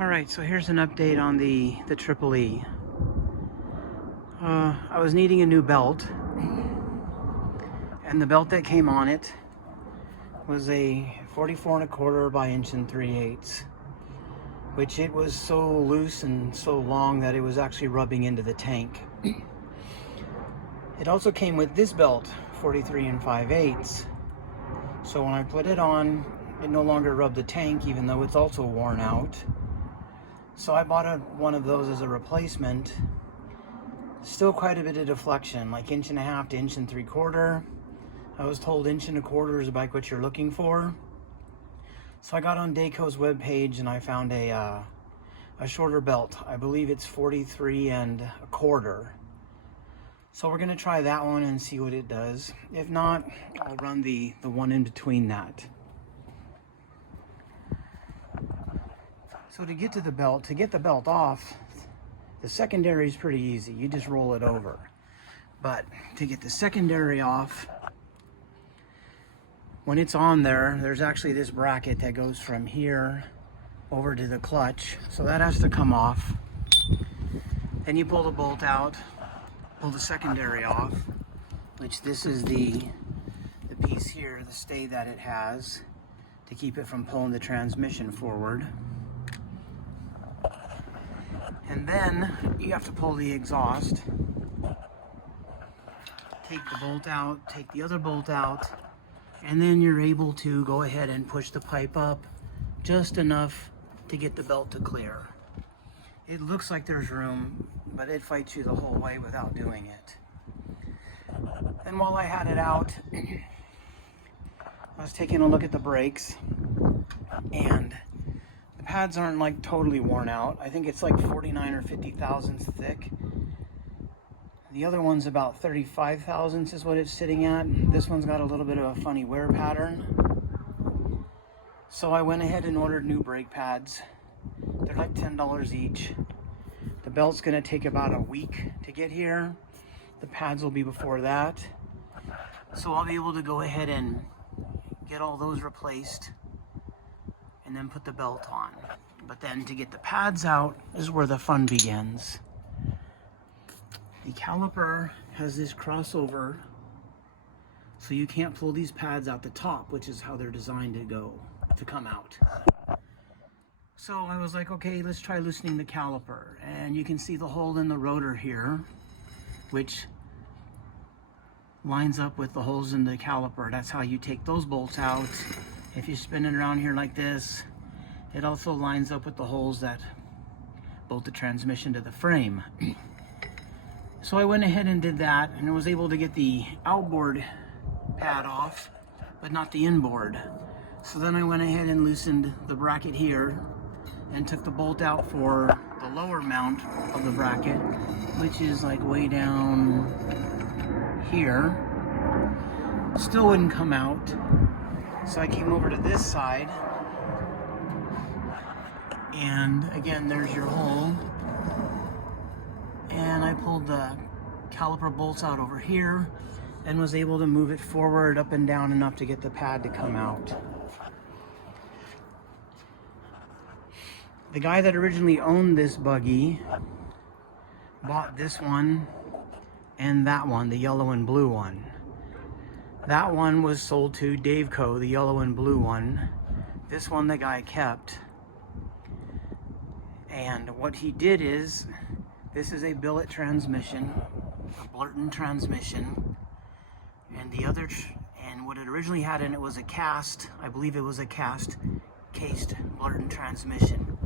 Alright, so here's an update on the EEE. I was needing a new belt, and the belt that came on it was a 44 1/4 by 1 3/8, which it was so loose and so long that it was actually rubbing into the tank. It also came with this belt, 43 5/8, so when I put it on, it no longer rubbed the tank, even though it's also worn out. So I bought one of those as a replacement. Still quite a bit of deflection, like 1.5 inches to 1 3/4. I was told 1 1/4 is about what you're looking for. So I got on Dayco's webpage and I found a shorter belt. I believe it's 43 1/4. So we're gonna try that one and see what it does. If not, I'll run the one in between that. So to get the belt off, the secondary is pretty easy. You just roll it over. But to get the secondary off, when it's on there, there's actually this bracket that goes from here over to the clutch. So that has to come off. Then you pull the bolt out, pull the secondary off, which this is the piece here, the stay that it has to keep it from pulling the transmission forward. And then you have to pull the exhaust, take the bolt out, take the other bolt out, and then you're able to go ahead and push the pipe up just enough to get the belt to clear. It looks like there's room, but it fights you the whole way without doing it. And while I had it out, I was taking a look at the brakes, and the pads aren't like totally worn out. I think it's like 49 or 50 thousandths thick. The other one's about 35 thousandths is what it's sitting at. This one's got a little bit of a funny wear pattern. So I went ahead and ordered new brake pads. They're like $10 each. The belt's gonna take about a week to get here. The pads will be before that. So I'll be able to go ahead and get all those replaced and then put the belt on. But then to get the pads out is where the fun begins. The caliper has this crossover, so you can't pull these pads out the top, which is how they're designed to come out. So I was like, okay, let's try loosening the caliper. And you can see the hole in the rotor here, which lines up with the holes in the caliper. That's how you take those bolts out. If you spin it around here like this, it also lines up with the holes that bolt the transmission to the frame. So I went ahead and did that, and I was able to get the outboard pad off, but not the inboard. So then I went ahead and loosened the bracket here and took the bolt out for the lower mount of the bracket, which is like way down here. Still wouldn't come out. So I came over to this side, and again, there's your hole. And I pulled the caliper bolts out over here and was able to move it forward up and down enough to get the pad to come out. The guy that originally owned this buggy bought this one and that one, the yellow and blue one. That one was sold to Dayco, the yellow and blue one. This one the guy kept. And what he did is, this is a billet transmission, a Blurton transmission, and and what it originally had in it was a cast, I believe it was a cased Blurton transmission.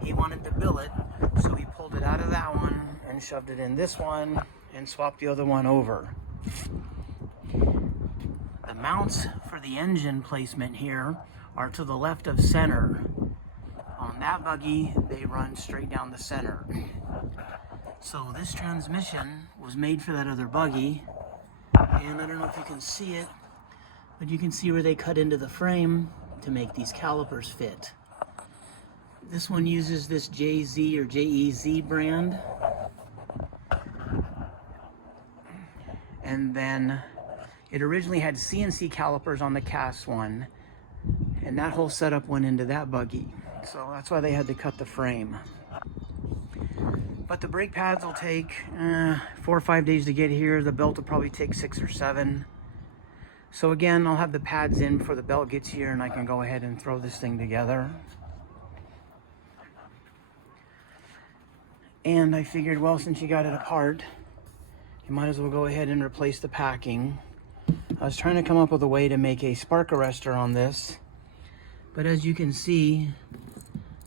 He wanted the billet, so he pulled it out of that one and shoved it in this one and swapped the other one over. The mounts for the engine placement here are to the left of center. On that buggy, they run straight down the center. So this transmission was made for that other buggy, and I don't know if you can see it, but you can see where they cut into the frame to make these calipers fit. This one uses this JZ or JEZ brand. And then it originally had CNC calipers on the cast one, and that whole setup went into that buggy. So that's why they had to cut the frame. But the brake pads will take 4 or 5 days to get here. The belt will probably take 6 or 7. So again, I'll have the pads in before the belt gets here, and I can go ahead and throw this thing together. And I figured, well, since you got it apart, you might as well go ahead and replace the packing. I was trying to come up with a way to make a spark arrestor on this, but as you can see,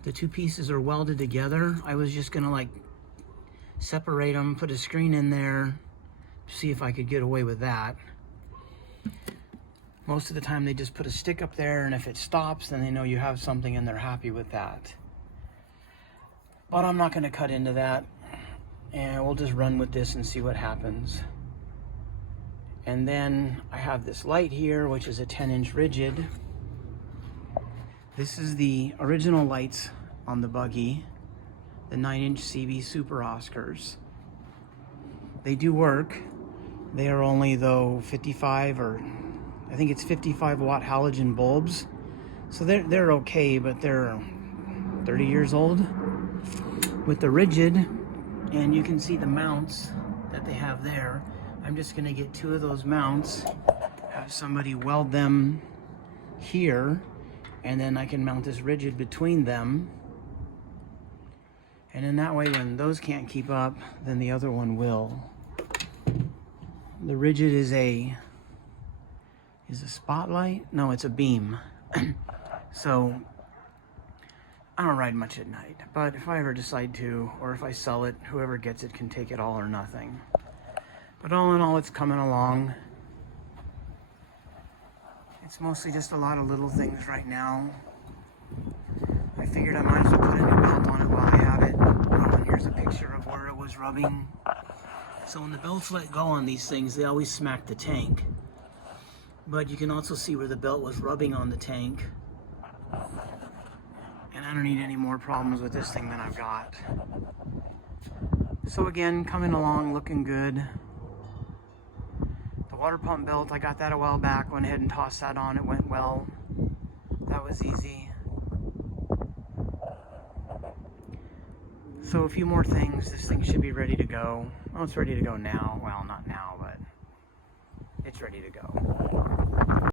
the two pieces are welded together. I was just gonna like separate them, put a screen in there, see if I could get away with that. Most of the time they just put a stick up there, and if it stops, then they know you have something and they're happy with that. But I'm not gonna cut into that, and we'll just run with this and see what happens. And then I have this light here, which is a 10-inch rigid. This is the original lights on the buggy, the 9-inch CB Super Oscars. They do work. They are only, though, 55 or I think it's 55 watt halogen bulbs. So they're okay, but they're 30 years old. With the rigid, and you can see the mounts that they have there. I'm just gonna get 2 of those mounts, have somebody weld them here, and then I can mount this rigid between them. And in that way, when those can't keep up, then the other one will. The rigid is a spotlight? No, it's a beam. So I don't ride much at night, but if I ever decide to, or if I sell it, whoever gets it can take it all or nothing. But all in all, it's coming along. It's mostly just a lot of little things right now. I figured I might as well put a new belt on it while I have it. And here's a picture of where it was rubbing. So when the belts let go on these things, they always smack the tank. But you can also see where the belt was rubbing on the tank. And I don't need any more problems with this thing than I've got. So again, coming along, looking good. The water pump belt, I got that a while back, went ahead and tossed that on, it went well. That was easy. So a few more things, this thing should be ready to go. Well, it's ready to go now. Well, not now, but it's ready to go.